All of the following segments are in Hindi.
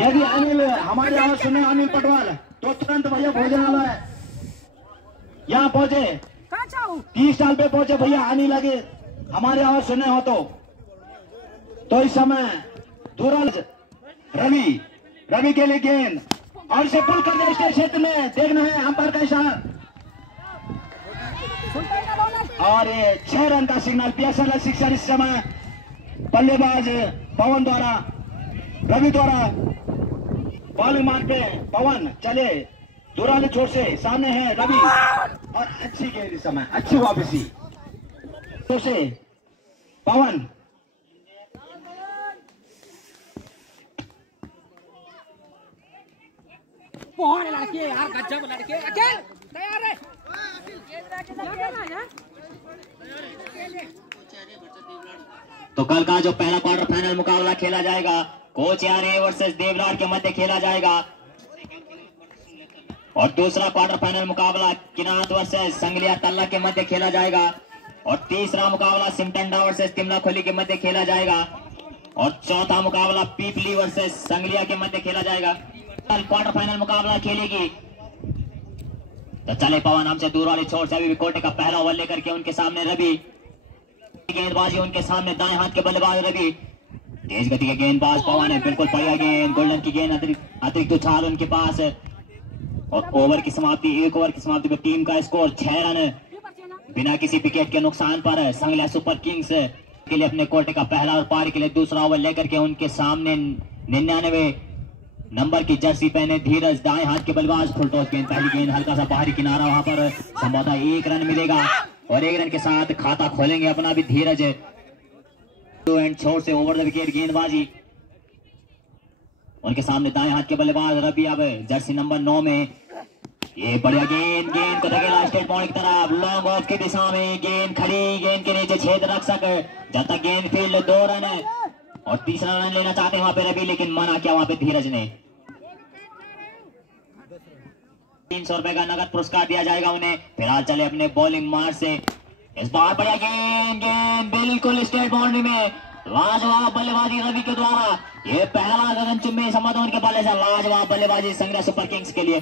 यदि अनिल हमारी आवाज सुने, अनिल पटवाल, तो तुरंत भैया भोजनालय है यहाँ पहुंचे। 30 साल पे पहुंचे भैया आने लगे, हमारी आवाज सुने हो तो इस समय दूरज रवि के लिए गेंद और इसे पुल कर दिया स्टेट क्षेत्र में। देखना है अंपायर का इशारा और ये 6 रन का सिग्नल। PSL शिक्षण इस समय बल्लेबाज पवन द्वारा, रवि द्वारा बॉलिंग मार पे पवन चले दूराले छोर से, सामने है रवि और अच्छी गेंद इस समय, अच्छी वापसी तो से पवन। लड़के यार गजब लड़के, अकेल तैयार है। तो कल का जो पहला क्वार्टर फाइनल मुकाबला खेला जाएगा कोचियारी वर्सेस देवलार के मध्य खेला जाएगा और दूसरा क्वार्टर फाइनल मुकाबला किनात वर्सेस संगलिया तल्ला के मध्य खेला जाएगा और तीसरा मुकाबला सिमटंडा वर्सेस तिमला खोली के मध्य खेला जाएगा और चौथा मुकाबला पीपली वर्सेस संगलिया के मध्य खेला जाएगा। कल क्वार्टर फाइनल मुकाबला खेलेगी तो चले पवन हमसे दूर वाली छोर से अभी भी कोटे का पहला ओवर लेकर के उनके सामने रवि, गेंदबाजी उनके सामने दाएं हाथ के बल्लेबाज रवि, तेज गति के गेंदबाज पवन है, बिल्कुल बढ़िया गेंद, गोल्डन की गेंद, अतिरिक्त उछाल उनके पास और ओवर की समाप्ति, 1 ओवर की समाप्ति में टीम का स्कोर 6 रन बिना किसी विकेट के नुकसान पर संगलिया सुपर किंग्स के लिए अपने कोटे का पहला और पारी के लिए दूसरा ओवर लेकर के उनके सामने 99 नंबर की जर्सी पहने धीरज, दाएं हाथ के बल्लेबाज, फुलटॉस गेंद, पहली गेंद हल्का सा बाहरी किनारा, वहां पर संभवतः 1 रन मिलेगा और 1 रन के साथ खाता खोलेंगे अपना भी धीरज। एंड छोर से ओवर द विकेट गेंदबाजी उनके सामने दाएं हाथ के बल्लेबाज रवि, अब जर्सी नंबर 9 में ये बढ़िया गेंद को धकेला स्टेट बॉल की तरफ, लॉन्ग ऑफ की दिशा में गेंद खड़ी, गेंद के नीचे छेद रख सके जब तक गेंद फील्ड 2 रन और तीसरा रन लेना चाहते हैं वहां पे रवि, लेकिन मना किया वहां पे धीरज ने। 300 रुपए का नगद पुरस्कार दिया जाएगा उन्हें। फिलहाल चले अपने बॉलिंग मार्च से, इस बार बढ़िया गेंद बिल्कुल स्ट्रेट बाउंड्री में, लाजवाब बल्लेबाजी रवि के द्वारा, ये पहला गगनचुंबी समाधान के बल्ले से लाजवाब बल्लेबाजी संगलिया सुपर किंग्स के लिए।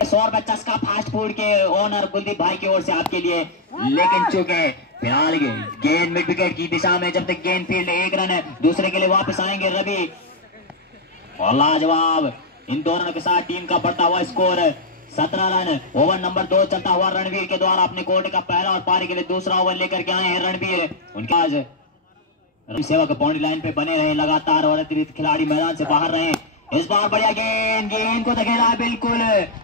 100 रुपए चस्का फास्ट फूड के ओनर कुलदीप भाई की ओर से आपके लिए, लेकिन चूके फिलहाल गेंद मिड विकेट की दिशा में, जब तक गेंद फील्ड 1 रन है, दूसरे के लिए वापस आएंगे रवि और लाजवाब इन दोनों के साथ टीम का बढ़ता हुआ स्कोर 17 रन। ओवर नंबर 2 चलता हुआ रणवीर के द्वारा अपने कोर्ट का पहला और पारी के लिए दूसरा ओवर लेकर के आए हैं रणवीर। उनके आज सेवक बाउंड्री लाइन पे बने रहे लगातार और अतिरिक्त खिलाड़ी मैदान से बाहर रहे। इस बार बढ़िया गेंद को धकेला बिल्कुल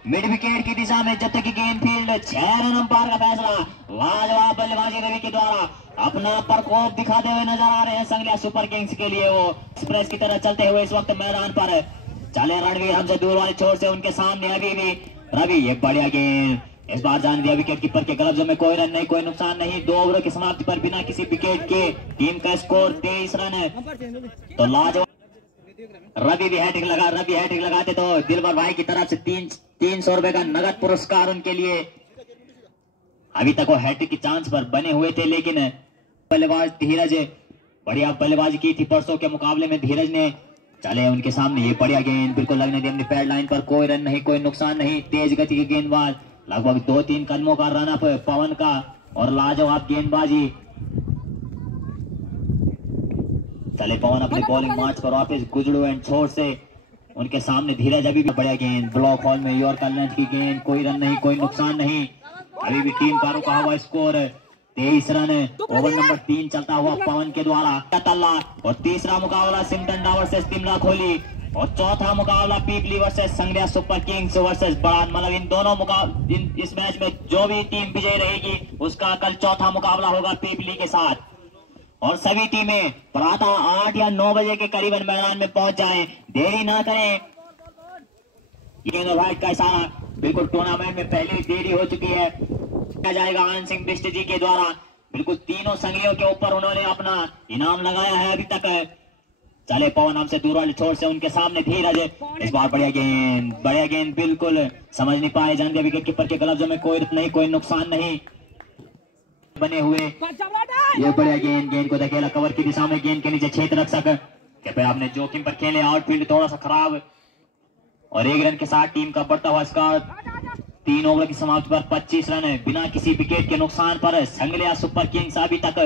मिड विकेट की दिशा में, जब तक की गेंद फील्ड 6 रन अंपायर का फैसला। लाजवाब बल्लेबाजी रवि के द्वारा अपना प्रकोप दिखाते हुए नजर आ रहे हैं संगलिया सुपर किंग्स के लिए, वो एक्सप्रेस की तरह चलते हुए इस वक्त मैदान पर। चले रणवीर हमसे दूर वाले छोर से उनके सामने अभी भी रवि, एक बढ़िया गेंद, इस बार जान दिया विकेट कीपर के ग्लव्स में, कोई रन नहीं, कोई नुकसान नहीं। 2 ओवरों की समाप्ति पर बिना किसी विकेट के टीम का स्कोर 23 रन है। तो लाजवाब रवि भी हैट्रिक लगाते तो दिलबर भाई की तरफ से 300 रुपए का नगद पुरस्कार उनके लिए। अभी तक वो हैट्रिक की चांस पर बने हुए थे, लेकिन बल्लेबाज धीरज बढ़िया बल्लेबाजी की थी परसों के मुकाबले में धीरज ने। चले उनके सामने ये बढ़िया गेंद बिल्कुल लगने दी अपनी पैड लाइन पर, कोई रन नहीं, कोई नुकसान नहीं। तेज गति के गेंदबाज, लगभग 2-3 कदमों का रन अप पवन का और लाजवाब गेंदबाजी। चले पवन अपने बॉलिंग मार्च पर वापस, गुजड़ू एंड छोर से उनके सामने धीरज, अभी भी बढ़िया गेंद ब्लॉक हॉल में यॉर्कर लेंथ की गेंद, कोई रन नहीं, कोई नुकसान नहीं। अभी भी टीम का रुका हुआ स्कोर 23 रन। ओवर नंबर 3 चलता हुआ पवन के द्वारा तल्ला और तीसरा मुकाबला सिमटंडा वर्सेस तिमला खोली और चौथा मुकाबला पीपली वर्सेस संगलिया सुपर किंग्स वर्सेस बड़ान। मतलब इन दोनों इस मैच में जो भी टीम विजयी रहेगी उसका कल चौथा मुकाबला होगा पीपली के साथ। और सभी टीमें प्रातः 8 या 9 बजे के करीबन मैदान में पहुंच जाएं, देरी ना करें। भाई का इशारा, बिल्कुल टूर्नामेंट में पहले देरी हो चुकी है, जाएगा आनंद सिंह बिष्ट जी के द्वारा। बिल्कुल तीनों संगलियों के ऊपर उन्होंने अपना इनाम लगाया है अभी तक। चले पवन हमसे दूर वाले छोर से उनके सामने धीरज, इस बार बढ़िया गेंद बिल्कुल समझ नहीं पाए जान दिया विकेट कीपर के ग्लव्स में, कोई नहीं, कोई नुकसान नहीं बने हुए। ये बढ़िया गेंद को धकेला कवर की दिशा में, गेंद के नीचे छेद रख सके कृपया आपने जोखिम पर खेले, आउटफील्ड थोड़ा सा खराब और 1 रन के साथ टीम का बढ़ता हुआ स्कोर 3 ओवर की समाप्ति पर 25 रन बिना किसी विकेट के नुकसान पर संगलिया सुपर किंग्स अभी तक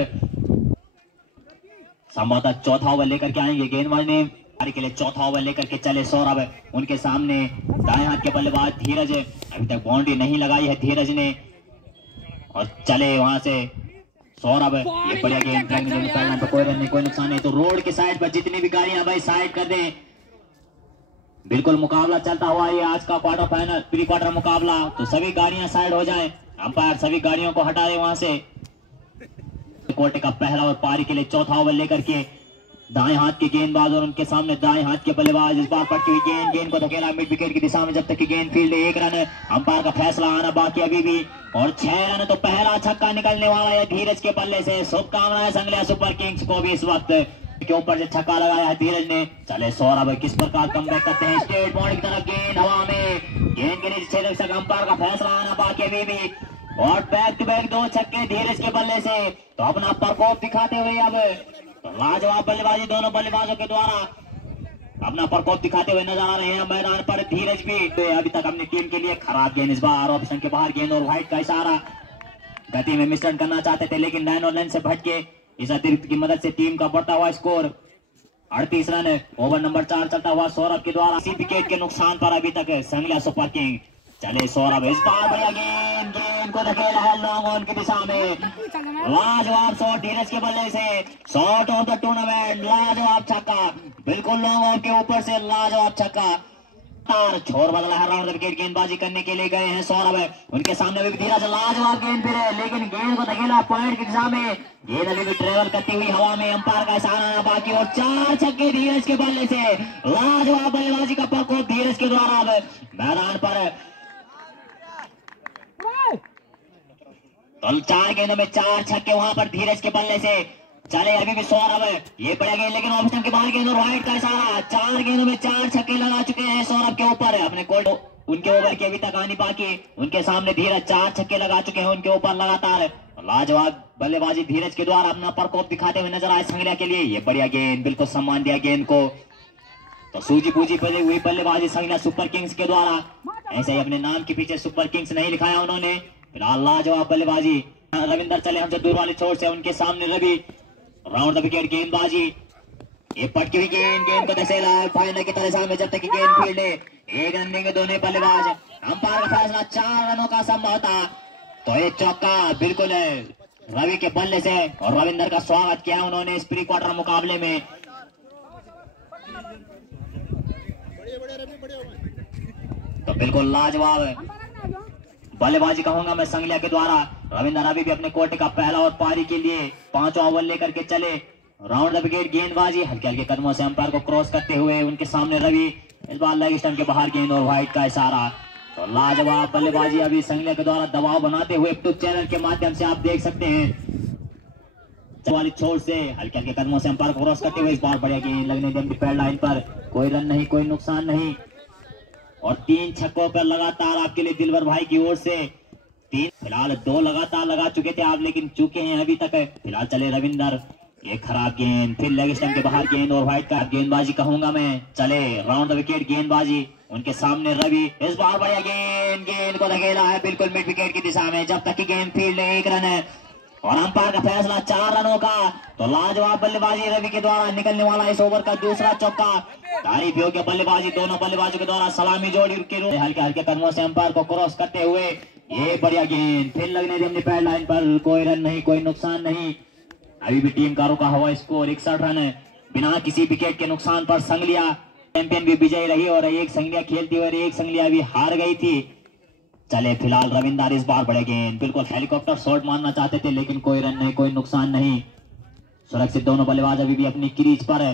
संभवतः चौथा ओवर लेकर के आएंगे। गेंदबाज ने के लिए चौथा ओवर लेकर के चले सौरभ, उनके सामने दाएं हाथ के बल्लेबाज धीरज, अभी तक बाउंड्री नहीं लगाई है धीरज ने और चले वहां से सौरभ। ये बढ़िया गेंद, कोई रन नहीं, कोई नुकसान नहीं। तो रोड के साइड पर जितनी भी गाड़ियां भाई साइड कर दें। बिल्कुल मुकाबला चलता हुआ ये आज का क्वार्टर फाइनल प्री क्वार्टर मुकाबला, तो सभी गाड़ियां साइड हो जाएं, अंपायर सभी गाड़ियों को हटा दे वहां से। कोर्ट का पहला और पारी के लिए चौथा ओवर लेकर के दाएं हाथ के गेंदबाज और उनके सामने दाएं हाथ के बल्लेबाज। इस बार पटकी हुई गेंद को धकेला मिड विकेट की दिशा में, जब तक कि गेंद फील्ड 1 रन, अंपायर का फैसला आना बाकी अभी भी और 6 रन। तो पहला छक्का निकलने वाला है धीरज के बल्ले से। शुभकामनाएं संगलिया सुपर किंग्स को भी इस वक्त के ऊपर से छक्का लगाया है धीरज ने। चले सौरभ किस प्रकार कमबैक करते हैं, स्ट्रेट बॉल की तरफ गेंद हवा में, गेंद के नीचे क्षेत्र से अंपायर का फैसला आना बाकी अभी भी और बैक टू बैक 2 छक्के धीरज के बल्ले से। तो अपना प्रकोप दिखाते हुए अब तो लाजवाब बल्लेबाजी दोनों बल्लेबाजों के द्वारा अपना प्रकोप दिखाते हुए नजर आ रहे हैं मैदान पर धीरज भी। तो अभी तक अपनी टीम के लिए खराब गेंद, इस बार ऑप्शन के बाहर गेंद और व्हाइट का इशारा। गति में मिश्रण करना चाहते थे लेकिन लाइन और लाइन से भटके। इस अतिरिक्त की मदद से टीम का बढ़ता हुआ स्कोर 38 रन। ओवर नंबर 4 चलता हुआ सौरभ के द्वारा इसी विकेट के नुकसान पर अभी तक संगलिया सुपर किंग। चले सौरभ, इस बार बढ़िया गेंद को धकेला है लॉन्ग ऑन की दिशा में। लाजवाब शॉट धीरज के बल्ले से, शॉट ऑफ द टूर्नामेंट, लाजवाब छक्का, बिल्कुल लॉन्ग ऑन के ऊपर से लाजवाब छक्का। छोर बदला है, राउंड द विकेट गेंदबाजी करने के लिए गए हैं सौरभ, उनके सामने भी धीरज, लाजवाब गेंद फिर लेकिन गेंद को धकेला पॉइंट की दिशा में। गेंद अभी भी ट्रेवल करती हुई हवा में, अंपायर का इशारा बाकी और 4 छक्के धीरज के बल्ले से। लाजवाब बल्लेबाजी का प्रकोप धीरज के द्वारा अब मैदान पर। तो 4 गेंदों में 4 छक्के वहां पर धीरज के बल्ले से। चले अभी भी सौरभ, ये बड़ा गेंद लेकिन ऑप्शन के बाहर गेंद और व्हाइट का इशारा। 4 गेंदों में 4 छक्के लगा चुके हैं सौरभ के ऊपर। अपने कोल्ड उनके ओवर की अभी तक आनी बाकी, उनके सामने धीरज 4 छक्के लगा चुके हैं उनके ऊपर लगातार। लाजवाब बल्लेबाजी धीरज के द्वारा अपना प्रकोप दिखाते हुए नजर आए संगलिया के लिए। ये बढ़िया गेंद, बिल्कुल सम्मान दिया गेंद को। तो सूजी पूजी बनी हुई बल्लेबाजी संगलिया सुपर किंग्स के द्वारा। ऐसे ही अपने नाम के पीछे सुपर किंग्स नहीं लिखाया उन्होंने। फिलहाल लाजवाब बल्लेबाजी रविंदर चले हमसे दूर वाले छोर से, उनके सामने रवि, राउंड द विकेट गेंदबाजी। ये पटकी हुई गेंद को धकेला फाइनल की तरह सामने, जब तक कि गेंद फील्ड 1 रन देंगे दोनों बल्लेबाज। अंपायर का फैसला 4 रनों का समझौता। तो ये चौका बिल्कुल रवि के बल्ले से और रविंदर का स्वागत किया उन्होंने इस प्री क्वार्टर मुकाबले में। तो बिल्कुल लाजवाब बल्लेबाजी कहूंगा मैं संगलिया के द्वारा। रविंदर अभी भी अपने कोर्ट का पहला और पारी के लिए 5 ओवर लेकर के चले। राउंड द विकेट गेंदबाजी हल्के हल्के कदमों से अंपायर को क्रॉस करते हुए, उनके सामने रवि, इस बार लेग स्टंप के बाहर गेंद और व्हाइट का इशारा। तो लाजवाब बल्लेबाजी अभी संगलिया के द्वारा दबाव बनाते हुए यूट्यूब चैनल के माध्यम से आप देख सकते हैं। वाली छोर से हल्के हल्के कदमों से अंपायर को क्रॉस करते हुए, इस बार बढ़िया गेंद लगने देंगे पैड लाइन पर, कोई रन नहीं, कोई नुकसान नहीं। और 3 छक्कों पर लगातार आपके लिए दिलवर भाई की ओर से 3, फिलहाल 2 लगातार लगा चुके थे आप लेकिन चूके हैं अभी तक। फिलहाल चले रविंदर, ये खराब गेंद, फिर लेग स्टंप के बाहर गेंद और व्हाइट का गेंदबाजी कहूंगा मैं। चले राउंड द विकेट गेंदबाजी, उनके सामने रवि, इस बार बढ़िया गेंद को धकेला है बिल्कुल मिड विकेट की दिशा में, जब तक कि गेंद फील्ड 1 रन है और अंपायर का फैसला 4 रनों का। तो लाजवाब बल्लेबाजी रवि के द्वारा निकलने वाला इस ओवर का दूसरा चौका। तारीफ योग्य बल्लेबाजी दोनों बल्लेबाजों के द्वारा, सलामी जोड़ी के रूप में हल्के हल्के कदमों से अंपायर को क्रॉस करते हुए, ये बढ़िया गेंद फिर लगने दी अपनी पैड लाइन पर, कोई रन नहीं, कोई नुकसान नहीं। अभी भी टीम का रुका हुआ स्कोर 61 रन है बिना किसी विकेट के नुकसान पर। संगलिया चैंपियन भी विजयी रही और एक संगलिया खेलती हुई और एक संगलिया भी हार गई थी। चले फिलहाल रविंदर, इस बार बड़े गेंद, बिल्कुल हेलीकॉप्टर शॉट मारना चाहते थे लेकिन कोई रन नहीं, कोई नुकसान नहीं। सुरक्षित दोनों बल्लेबाज अभी भी अपनी क्रीज पर है।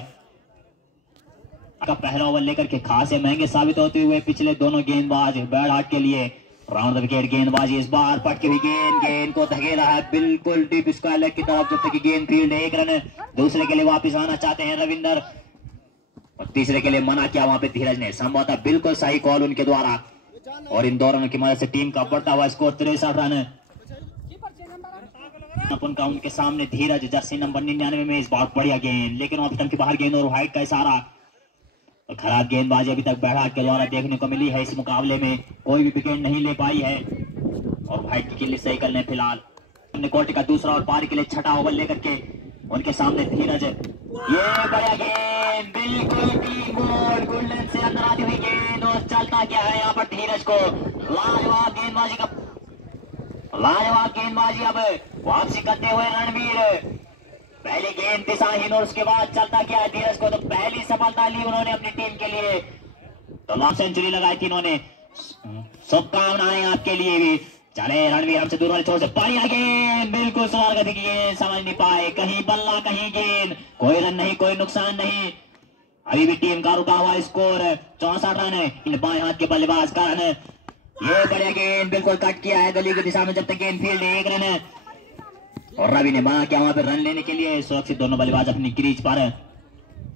का पहला ओवर लेकर के खासे महंगे साबित होते हुए पिछले दोनों गेंदबाज बैड हार्ट के लिए। राउंड द विकेट गेंदबाजी, इस बार पटकी हुई गेंद को धकेला है बिल्कुल डीप स्क्वायर लेग की तरफ, जब तक कि गेंद फील्ड 1 रन। दूसरे के लिए वापस आना चाहते हैं रविंदर और तीसरे के लिए मना किया वहां पे धीरज ने। संभवतः बिल्कुल सही कॉल उनके द्वारा और इन 2 रनों की मदद से टीम का बढ़ता हुआ स्कोर 63 रन। उनका उनके सामने धीरज जर्सी नंबर 99 में इस बार बढ़िया गेंद, लेकिन ऑप्शन के बाहर गेंद और व्हाइट का इशारा। और खराब गेंदबाजी अभी तक बैराट के द्वारा देखने को मिली है इस मुकाबले में, कोई भी विकेट नहीं ले पाई है और व्हाइट की गिल्ली सही करने फिलहाल अपने कोर्ट का दूसरा और पारी के लिए छठा ओवर लेकर के उनके सामने धीरज। ये बढ़िया गेंद, बिल्कुल क्लीन बॉल, गोल्डन से अंदर आती हुई गेंद और चलता क्या है यहाँ पर धीरज को। लाजवाब गेंदबाजी अब वापसी करते हुए रणवीर। पहली गेंद दिशाहीन और उसके बाद चलता क्या है धीरज को, तो पहली सफलता ली उन्होंने अपनी टीम के लिए, तो लॉन्ग सेंचुरी लगाई थी इन्होंने। शुभकामनाएं आपके लिए भी। चले रणवीर हमसे दूर वाले छोर से बढ़िया गेंद, बिल्कुल सवाल गति की गेंद, समझ नहीं पाए, कहीं बल्ला कहीं गेंद, कोई रन नहीं कोई नुकसान नहीं। अभी भी टीम का रुका हुआ स्कोर 64 रन है। इन बाएं हाथ के बल्लेबाज का रन, ये बढ़िया गेंद बिल्कुल कट किया है गली की दिशा में, जब तक गेंद फील्ड 1 रन है और रवि ने मां किया वहां पर रन लेने के लिए सुरक्षित दोनों बल्लेबाज अपनी क्रीज पर।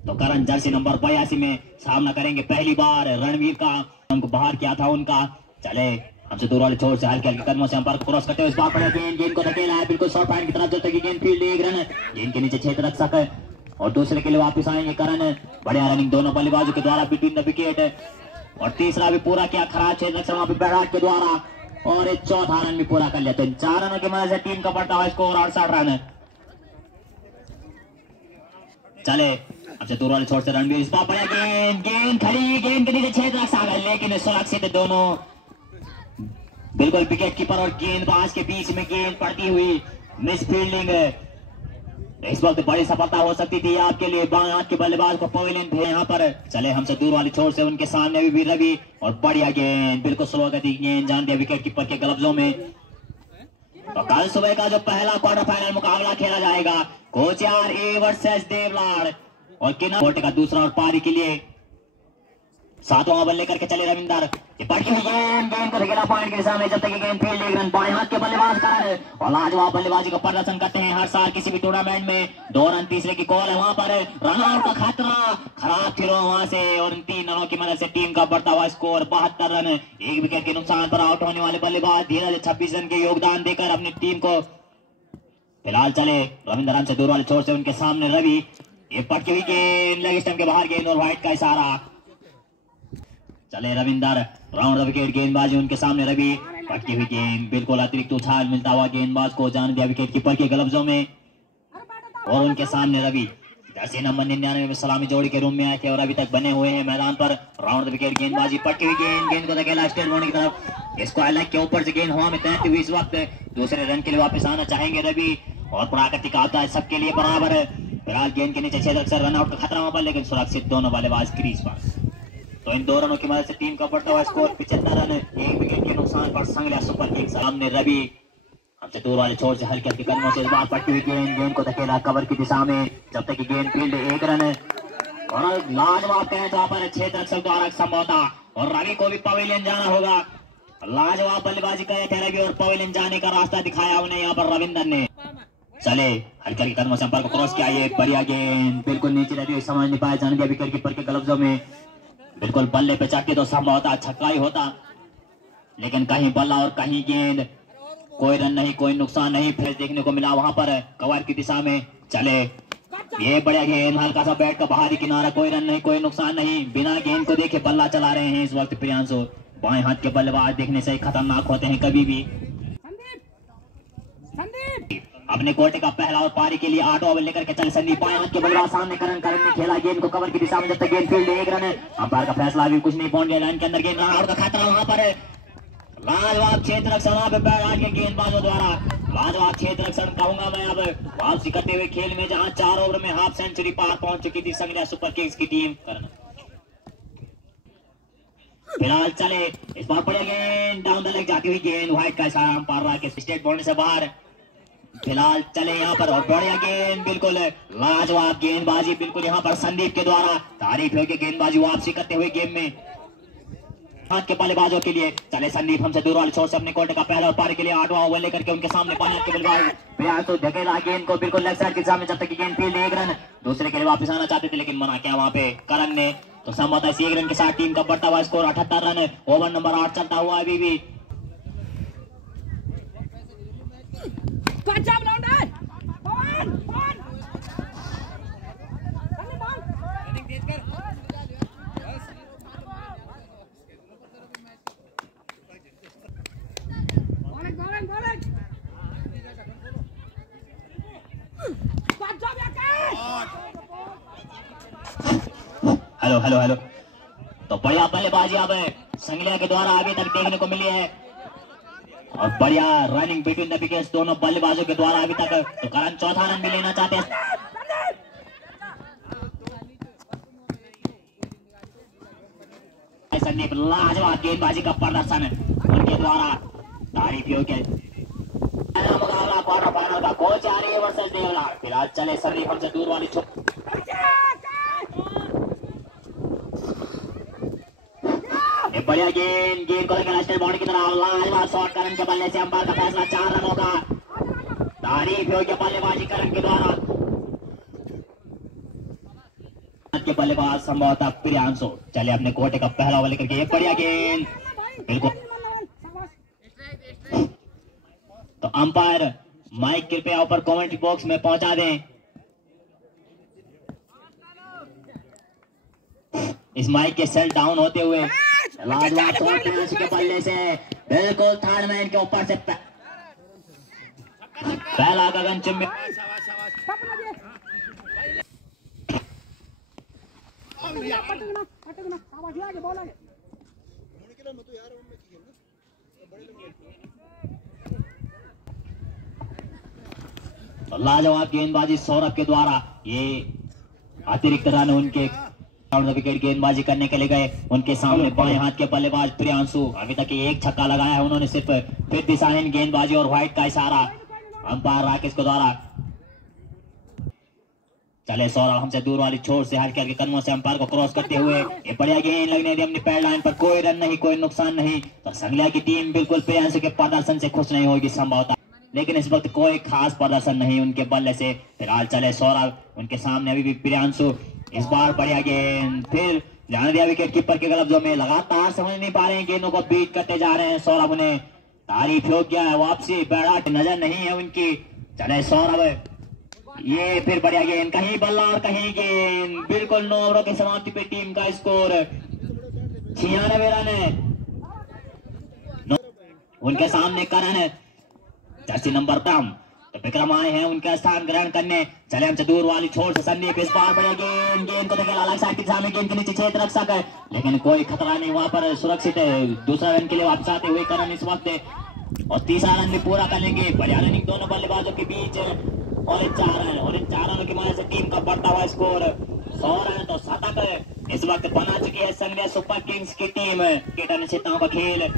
तो करण जर्सी नंबर 82 में सामना करेंगे पहली बार रणवीर का, उनको बाहर किया था उनका। चले हमसे दूर वाले छोर से हल्के हल्के कदमों से अंपायर क्रॉस करते हुए इस बार बढ़िया गेंद को धकेला है बिल्कुल शॉर्ट पॉइंट की तरफ, जब तक गेंद फील्ड 1 रन, गेंद के नीचे क्षेत्र रक्षक है और दूसरे के लिए वापस आएंगे करण। बढ़िया रनिंग दोनों बल्लेबाजों के द्वारा बिटवीन द विकेट, और तीसरा भी पूरा किया खराब क्षेत्र रक्षक वहां पे बैराट के द्वारा, और एक चौथा रन भी पूरा कर लिया। तो 4 रनों की मदद से टीम का बढ़ता हुआ स्कोर 68 रन। चले हमसे दूर वाले छोर से रणवीर, इस बार बढ़िया गेंद खड़ी, गेंद के नीचे क्षेत्र रक्षक है लेकिन सुरक्षित दोनों, बिल्कुल विकेट कीपर और गेंदबाज के बीच में गेंद पड़ती हुई मिस फील्डिंग। इस वक्त बड़ी सफलता हो सकती थी आपके लिए, बाएं हाथ के बल्लेबाज को पवेलियन भेजे यहाँ पर। चले हमसे दूर वाली छोर से उनके सामने भी रवि, और बढ़िया गेंद बिल्कुल स्लो गति गेंद जान दिया विकेट कीपर के ग्लव्सों में। तो कल सुबह का जो पहला क्वार्टर फाइनल मुकाबला खेला जाएगा कोचियार ए वर्सेस देवलाड़, और किन्नर कोर्ट का दूसरा और पारी के लिए 7वां ओवर लेकर के चले रविंदर। गेंद को धकेला पॉइंट के सामने, जब तक गेंद फील्ड 1 रन, बाएं हाथ के बल्लेबाज का रन, और लाजवाब बल्लेबाजी का प्रदर्शन करते हैं हर साल किसी भी टूर्नामेंट में। 2 रन तीसरे की कॉल है वहां पर, रन आउट का खतरा, खराब खेलो वहां से, और इन 3 रनों की मदद से टीम का बढ़ता हुआ स्कोर 72 रन। 1 विकेट के नुकसान पर आउट होने वाले बल्लेबाज धीरज 26 रन के योगदान देकर अपनी टीम को फिलहाल चले रविंदर हमसे दूर वाले छोर से उनके सामने रवि, ये पटकी हुई गेंद, लेग स्टंप के बाहर गेंद और व्हाइट का इशारा। चले रविंदर राउंड द विकेट गेंदबाजी उनके सामने रवि, पटकी हुई गेंद बिल्कुल अतिरिक्त उछाल मिलता हुआ गेंदबाज को जान दिया विकेट कीपर के ग्लव्सों में, और उनके सामने रवि जर्सी नंबर 99 में सलामी जोड़ी के रूम में आए थे और अभी तक बने हुए हैं मैदान पर। राउंड द विकेट गेंदबाजी, पटकी हुई गेंद को धकेला स्टेट बॉर्डर की तरफ, इसको अलग के ऊपर से गेंद हवा में तैरती हुई इस वक्त दूसरे रन के लिए वापस आना चाहेंगे रवि, और प्राकृतिक आपदा है सबके लिए बराबर है। फिलहाल गेंद के नीचे क्षेत्र अक्सर रन आउट का खतरा वहां पर, लेकिन सुरक्षित दोनों बल्लेबाज क्रीज पर। तो इन 2 रनों की मदद से टीम का बढ़ता हुआ स्कोर 75 रन, 1 विकेट के नुकसान पर संगलिया सुपर किंग्स सामने रवि हमसे दूर वाले छोर से हल्के हल्के कदमों से इस बार पट्टी हुई गेंद को धकेला कवर की दिशा में, जब तक गेंद फील्ड 1 रन, और लाजवाब कैच वहां पर क्षेत्र रक्षक द्वारा संभवता, और रवि को भी पवेलियन जाना होगा। लाजवाब बल्लेबाजी करे थे रवि, और पवेलियन जाने का रास्ता दिखाया उन्हें यहाँ पर रविंदर ने। चले हल्के हल्के कदमों से अंपायर को क्रॉस किया, ये बढ़िया गेंद बिल्कुल नीचे रहती हुई समझ नहीं पाया जान दिया विकेट कीपर के ग्लव्सों में, बिल्कुल बल्ले पे चढ़ती तो संभवतः छक्का ही होता, लेकिन कहीं बल्ला और कहीं गेंद, कोई रन नहीं कोई नुकसान नहीं, फिर देखने को मिला वहां पर कवर की दिशा में। चले ये बढ़िया गेंद, हल्का सा बैट का बाहरी किनारा, कोई रन नहीं कोई नुकसान नहीं, बिना गेंद को देखे बल्ला चला रहे हैं इस वक्त प्रियांशु। बाएं हाथ के बल्लेबाज देखने से खतरनाक होते हैं कभी भी। अपने कोटे का पहला और पारी के लिए 8 ओवर लेकर के चले संदीप, बाएं हाथ के बल्लेबाज सामने करण ने खेला गेंद को कवर की दिशा में, जब तक गेंद फील्ड 1 रन है, अंपायर का फैसला अभी कुछ नहीं, बाउंड्री लाइन के अंदर गेंद, रन आउट का खतरा वहां पर है। लाजवाब क्षेत्र रक्षण वहां पे बैराट के गेंदबाजों द्वारा, लाजवाब क्षेत्र रक्षण कहूंगा मैं अब वापसी करते हुए खेल में, जहां 4 ओवर में हाफ सेंचुरी पार पहुंच चुकी थी संगलिया सुपर किंग्स की टीम। फिलहाल चले इस बार बढ़िया गेंद, डाउन द लेग जाती हुई गेंद, व्हाइट का इशारा अंपायर के स्टेट बाउंड्री से बाहर। फिलहाल चले यहाँ पर और बढ़िया गेंद, बिल्कुल लाजवाब गेंदबाजी बिल्कुल यहाँ पर संदीप के द्वारा तारीफ होगी गेंदबाजी वापसी करते हुए गेम में हाथ के बल्लेबाजों के लिए। चले संदीप हमसे दूर वाले छोर से अपने कोर्ट का पहला और पारी के लिए 8वां ओवर लेकर के उनके सामने बाएं हाथ के बल्लेबाज प्रयास तो धकेला गेंद को बिल्कुल लेग साइड के सामने, जब तक गेंद फील्ड 1 रन, दूसरे के लिए वापस आना चाहते थे लेकिन मना किया वहां पे करण ने। तो संभवतः इस 1 रन के साथ टीम का बढ़ता हुआ स्कोर 78 रन, ओवर नंबर 8 चलता हुआ अभी भी। Hello hello hello. तो बढ़िया बल्लेबाजी अब संगलिया के द्वारा अभी तक देखने को मिली है और बढ़िया रनिंग बिटवीन द विकेट्स दोनों बल्लेबाजों के द्वारा अभी तक। तो करण चौथा रन भी लेना चाहते हैं। संदीप लाजवाब गेंदबाजी का प्रदर्शन उनके द्वारा तारीफ योग्य मुकाबला क्वार्टर फाइनल का कोच आ रही है वर्सेस देवला। फिलहाल चले संदीप हमसे दूर वाली बढ़िया गेंद को लेकर स्टेट बाउंड्री की तरफ लाजवाब शॉट करण के बल्ले से अंपायर का फैसला 4 रनों का। तारीफ योग्य बल्लेबाजी करण के द्वारा के बल्लेबाज संभवतः प्रियांशु चले अपने कोटे का पहला ओवर लेकर के बढ़िया गेंद बिल्कुल। तो अंपायर माइक कृपया ऊपर कमेंट्री बॉक्स में पहुंचा दें। इस माइक के सेल डाउन होते हुए लाजवाब शॉट प्रियांशु के बल्ले से बिल्कुल थर्ड मैन के ऊपर से पहला गगन चुम्बी लाजवाब गेंदबाजी सौरभ के द्वारा ये अतिरिक्त रन उनके विकेट गेंदबाजी करने के लिए गए। उनके सामने बाएं हाथ के बल्लेबाज प्रियांशु अभी तक एक छक्का लगाया है उन्होंने सिर्फ। फिर दिशाहीन गेंदबाजी और व्हाइट का इशारा अंपायर राकेश के द्वारा। चले सौरभ हमसे दूर वाली छोर से हल्के हल्के कदमों से अंपायर को क्रॉस करते हुए ये बढ़िया गेंद लगने दी अपनी पैड लाइन पर। कोई रन नहीं, कोई नुकसान नहीं। तो संगलिया की टीम बिल्कुल प्रियांशु के प्रदर्शन से खुश नहीं होगी संभवतः, लेकिन इस वक्त कोई खास प्रदर्शन नहीं उनके बल्ले से। फिलहाल चले सौरभ उनके सामने अभी भी प्रियांशु। इस बार बढ़िया गेंद फिर जाने दिया विकेट कीपर के गलब्जों में। लगातार समझ नहीं पा रहे हैं, गेंदों को बीट करते जा रहे हैं सौरभ। उन्हें तारीफ योग्य है वापसी बैट नजर नहीं है उनकी। चले सौरभ ये फिर बढ़िया गेंद, कहीं बल्ला और कहीं गेंद। बिल्कुल 9 ओवरों की समाप्ति पे टीम का स्कोर 96 रन है। उनके सामने करण जर्सी नंबर 5 तो विक्रम आए हैं उनका स्थान ग्रहण करने। चले हमसे दूर वाली छोर से संदीप। इस बार बढ़िया गेंद को देखें अलग साइड के सामने गेंद के नीचे छेद रख सके, लेकिन कोई खतरा नहीं वहां पर। सुरक्षित है दूसरा रन के लिए वापस आते हुए करण इस वक्त और तीसरा रन भी पूरा कर लेंगे। बढ़िया रनिंग दोनों बल्लेबाजों के बीच और 4 रन और 4 रनों की मदद से टीम का बढ़ता हुआ स्कोर 100 रन। तो शतक इस वक्त बना चुकी है संगलिया सुपर किंग्स की टीम। क्रिकेट अनिश्चितताओं का खेल।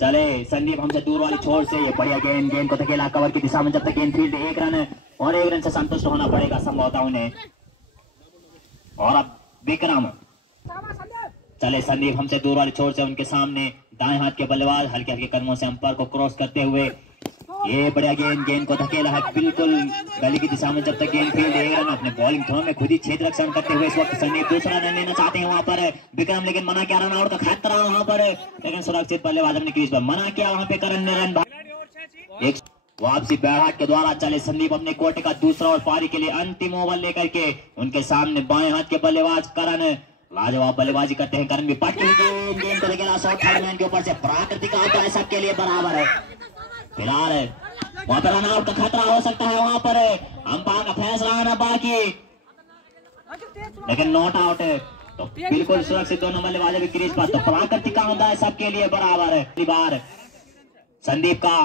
चले संदीप हमसे दूर वाली छोर से ये बढ़िया गेंद को धकेला कवर की दिशा में। जब तक गेंद फील्ड 1 रन और 1 रन से संतुष्ट होना पड़ेगा संभवतः उन्हें। और अब विक्रम चले संदीप हमसे दूर वाली छोर से उनके सामने दाएं हाथ के बल्लेबाज हल्के हल्के कदमों से अंपायर को क्रॉस करते हुए ये बढ़िया गेंद को धकेला है बिल्कुल गली की दिशा में। जब तक गेंद फील्ड 1 रन अपने बॉलिंग थ्रो में खुद ही क्षेत्र रक्षण करते हुए इस वक्त संदीप दूसरा रन लेना चाहते हैं वहां पर विक्रम, लेकिन मना किया। रन आउट का खतरा वहां पर, लेकिन सुरक्षित बल्लेबाज अपने क्रीज पर मना किया। वहां पे करण ने रन एक वापसी बैहाट के द्वारा। चले संदीप अपने कोटे का दूसरा और पारी के लिए अंतिम ओवर लेकर के उनके सामने बाएं हाथ के बल्लेबाज करण लाजवाब बल्लेबाजी करते हैं। करण भी पटकी गेंद को धकेला शॉट थर्ड मैन के ऊपर से। प्राकृतिक आउट सबके लिए बराबर है। फिलहाल वहां पर रन आउट का खतरा हो सकता है वहां पर। अंपायर का फैसला आना बाकी, लेकिन नॉट आउट है तो बिल्कुल सुरक्षित दोनों बल्लेबाजों की क्रीज पर। तो प्राकृतिक आउट है सबके लिए बराबर है। बार संदीप का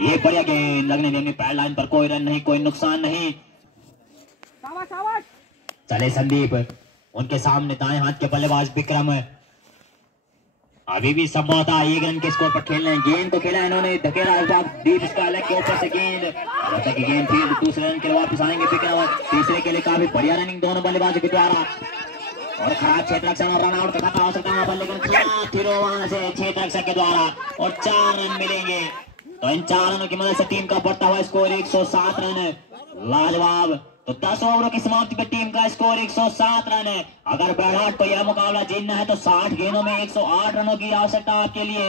ये बढ़िया गेंद लगने दी पैड लाइन पर। कोई रन नहीं, कोई नुकसान नहीं। चले संदीप उनके सामने दाएं हाथ के बल्लेबाज विक्रम अभी भी संभवतः 1 रन के स्कोर पर खेल रहे हैं। गेंद को खेला इन्होंने धकेला डीप स्क्वायर लेग के ऊपर से गेंद। जैसा कि गेंद फील्ड दूसरे रन के लिए वापस आएंगे विक्रम। तीसरे के लिए काफी बढ़िया रनिंग दोनों बल्लेबाजों के द्वारा और खराब क्षेत्र रक्षण और रन आउट का खतरा हो सकता है वहां पर, लेकिन फिर वहां से क्षेत्र रक्षक के द्वारा और 4 रन मिलेंगे। तो इन 4 रनों की मदद से टीम का बढ़ता हुआ स्कोर 107 रन। लाजवाब। तो 10 ओवरों की समाप्ति पर टीम का स्कोर 107 रन है। अगर बैहाट को यह मुकाबला जीतना है तो 60 गेंदों में 108 रनों की आवश्यकता आपके लिए।